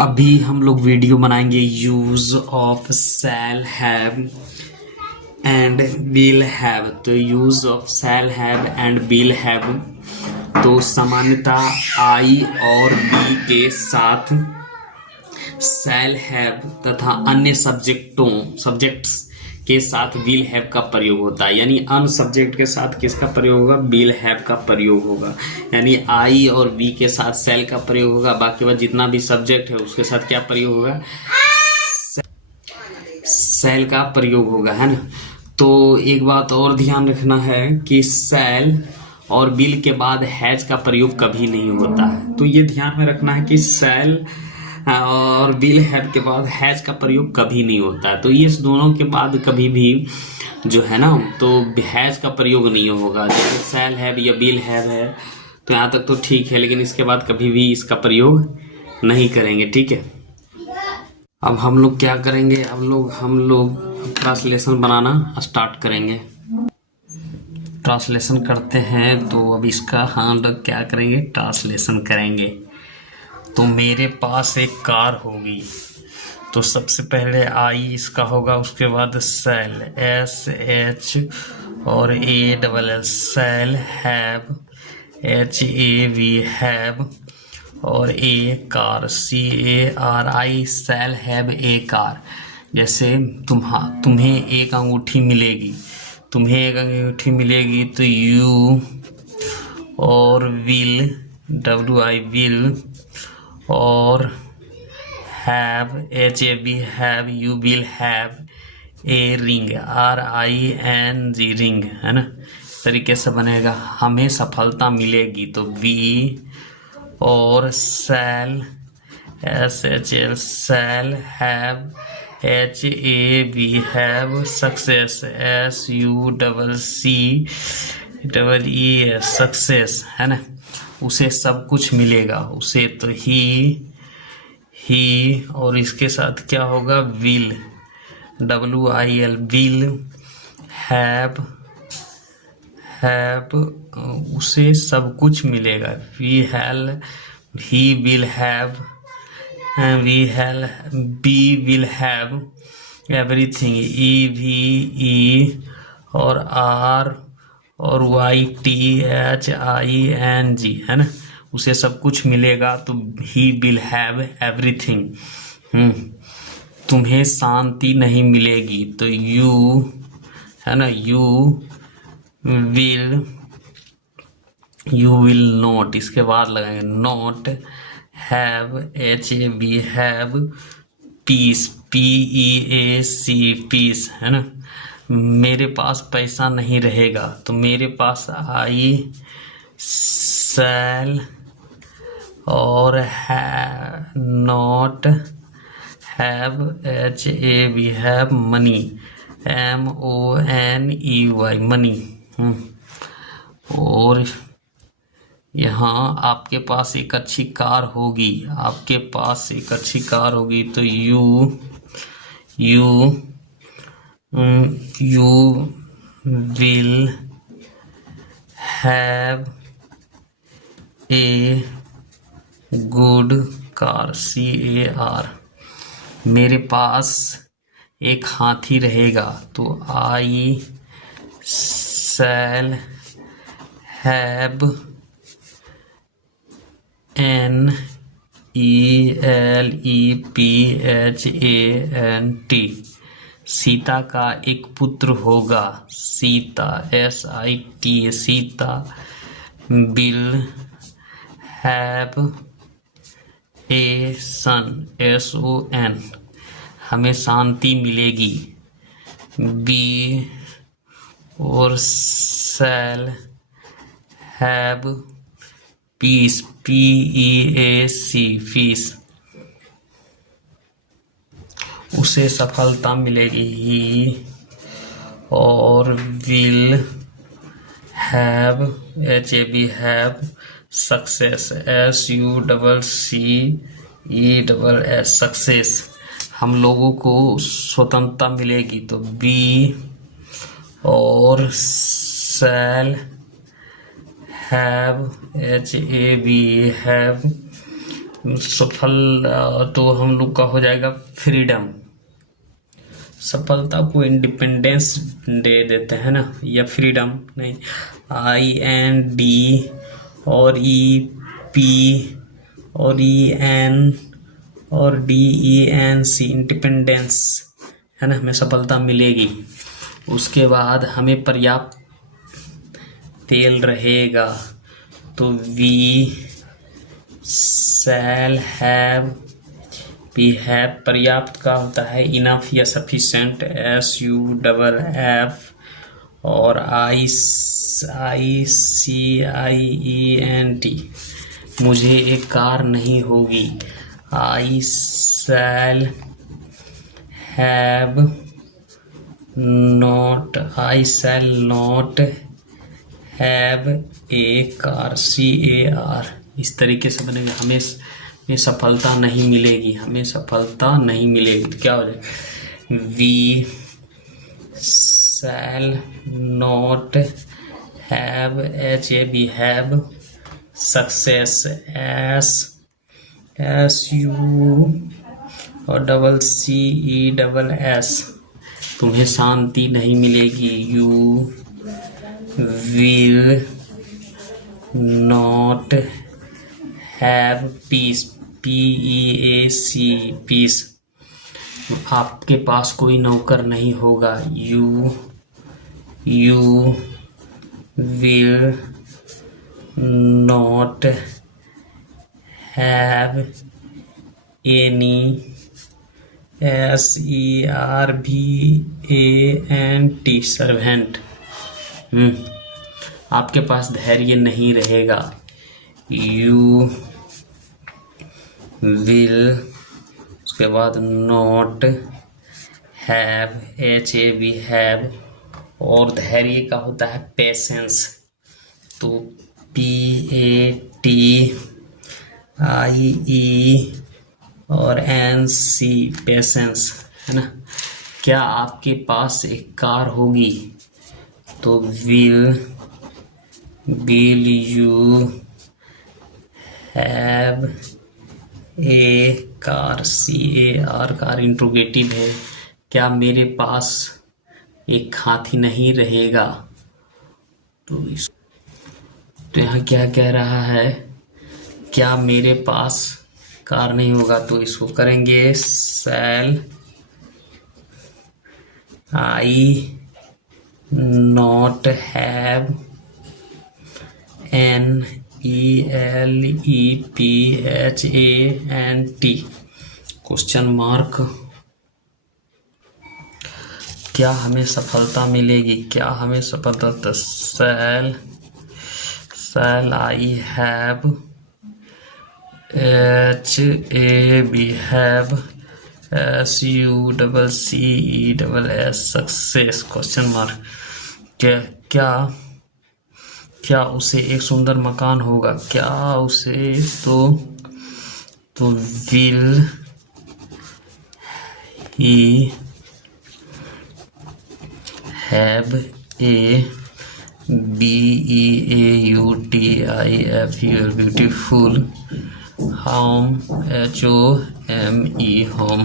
अभी हम लोग वीडियो बनाएंगे use of shall have and will have. तो use of shall have and will have तो सामान्यतः आई और बी के साथ शैल हैव तथा अन्य सब्जेक्ट्स के साथ विल हैव का प्रयोग होता है। यानी अन्य सब्जेक्ट के साथ किसका प्रयोग होगा? विल हैव का प्रयोग होगा। यानी आई और बी के साथ शैल का प्रयोग होगा, बाकी वह जितना भी सब्जेक्ट है उसके साथ क्या प्रयोग होगा? शैल का प्रयोग होगा, है ना। तो एक बात और ध्यान रखना है कि शैल और विल के बाद हैज का प्रयोग कभी नहीं होता है। तो ये ध्यान में रखना है कि शैल और विल हैव के बाद हैज का प्रयोग कभी नहीं होता है। तो ये दोनों के बाद कभी भी जो है ना तो हैज का प्रयोग नहीं होगा। जैसे शैल हैव या विल हैव है तो यहाँ तक तो ठीक है, लेकिन इसके बाद कभी भी इसका प्रयोग नहीं करेंगे, ठीक है। अब हम लोग क्या करेंगे? हम लोग ट्रांसलेशन बनाना स्टार्ट करेंगे। ट्रांसलेशन करते हैं तो अब इसका हम लोग क्या करेंगे? ट्रांसलेशन करेंगे। तो मेरे पास एक कार होगी, तो सबसे पहले आई इसका होगा, उसके बाद शैल SH और ALL shall have HAV have और a car CARI shall have a car. जैसे तुम्हें एक अंगूठी मिलेगी तो यू और विल WI विल और have HAV have you will have a ring RING ring, है ना। इस तरीके से बनेगा। हमें सफलता मिलेगी तो वी और शैल SHL shell have HAV have success SUCCES success, है ना। उसे सब कुछ मिलेगा, उसे तो ही और इसके साथ क्या होगा? विल WIL विल हैव उसे सब कुछ मिलेगा। He will have be will have everything EVE और R और YTHING, है ना। उसे सब कुछ मिलेगा तो ही विल हैव एवरीथिंग। तुम्हें शांति नहीं मिलेगी तो यू, है ना, यू विल नॉट, इसके बाद लगाएंगे not have HAV have peace PEAC peace, है ना। मेरे पास पैसा नहीं रहेगा तो मेरे पास आई शैल और not have HAV have money MONEY money. और यहाँ आपके पास एक अच्छी कार होगी, तो you will have a good car CAR। मेरे पास एक हाथी रहेगा तो I shall have an ELEPHANT Sita का एक पुत्र होगा, Sita SIT Sita will have a son SON हमें शांति मिलेगी। बी और shall have peace PEAC peace उसे सफलता मिलेगी। ही और will have HAV have success SUCCES success. हम लोगों को स्वतंत्रता मिलेगी तो बी और शैल have HAV have सफल तो हम लोग का हो जाएगा फ्रीडम। सफलता को इंडिपेंडेंस डे देते हैं ना, या फ्रीडम नहीं, IND और EP और EN और DENC, इंडिपेंडेंस है ना, हमें सफलता मिलेगी। उसके बाद हमें पर्याप्त तेल रहेगा, तो we shall have, we have पर्याप्त का होता है इनफ या सफिशेंट, SUFF, और ICIENT, मुझे एक कार नहीं होगी, I shall have not, I shall not have a car, CAR, इस तरीके से बनेगा। हमें सफलता नहीं मिलेगी, हमें सफलता नहीं मिलेगी, तो क्या हो जाएगा, we shall not have, HAV have success, SU और CCESS, तुम्हें शांति नहीं मिलेगी, you will not have peace, PEAC, peace, आपके पास कोई नौकर नहीं होगा, you will not have any, SERVANT, servant, आपके पास धैर्य नहीं रहेगा, यू विल, उसके बाद नॉट हैव, HAV हैव, और धैर्य का होता है पेशेंस, तो PATIE और NC, पेशेंस, है ना। क्या आपके पास एक कार होगी, तो will you have a car, CAR, car interrogative है। क्या मेरे पास एक हाथी नहीं रहेगा, तो यहाँ क्या कह रहा है, क्या मेरे पास कार नहीं होगा, तो इसको करेंगे shall I not have NELEPHANT, question mark, क्या हमें सफलता मिलेगी, क्या हमें सफलता, shall I have, HAV have, SUCCESS, success, question mark, क्या उसे एक सुंदर मकान होगा, क्या उसे, तो will he have a BEAUTIFUL, beautiful home, HOME, home.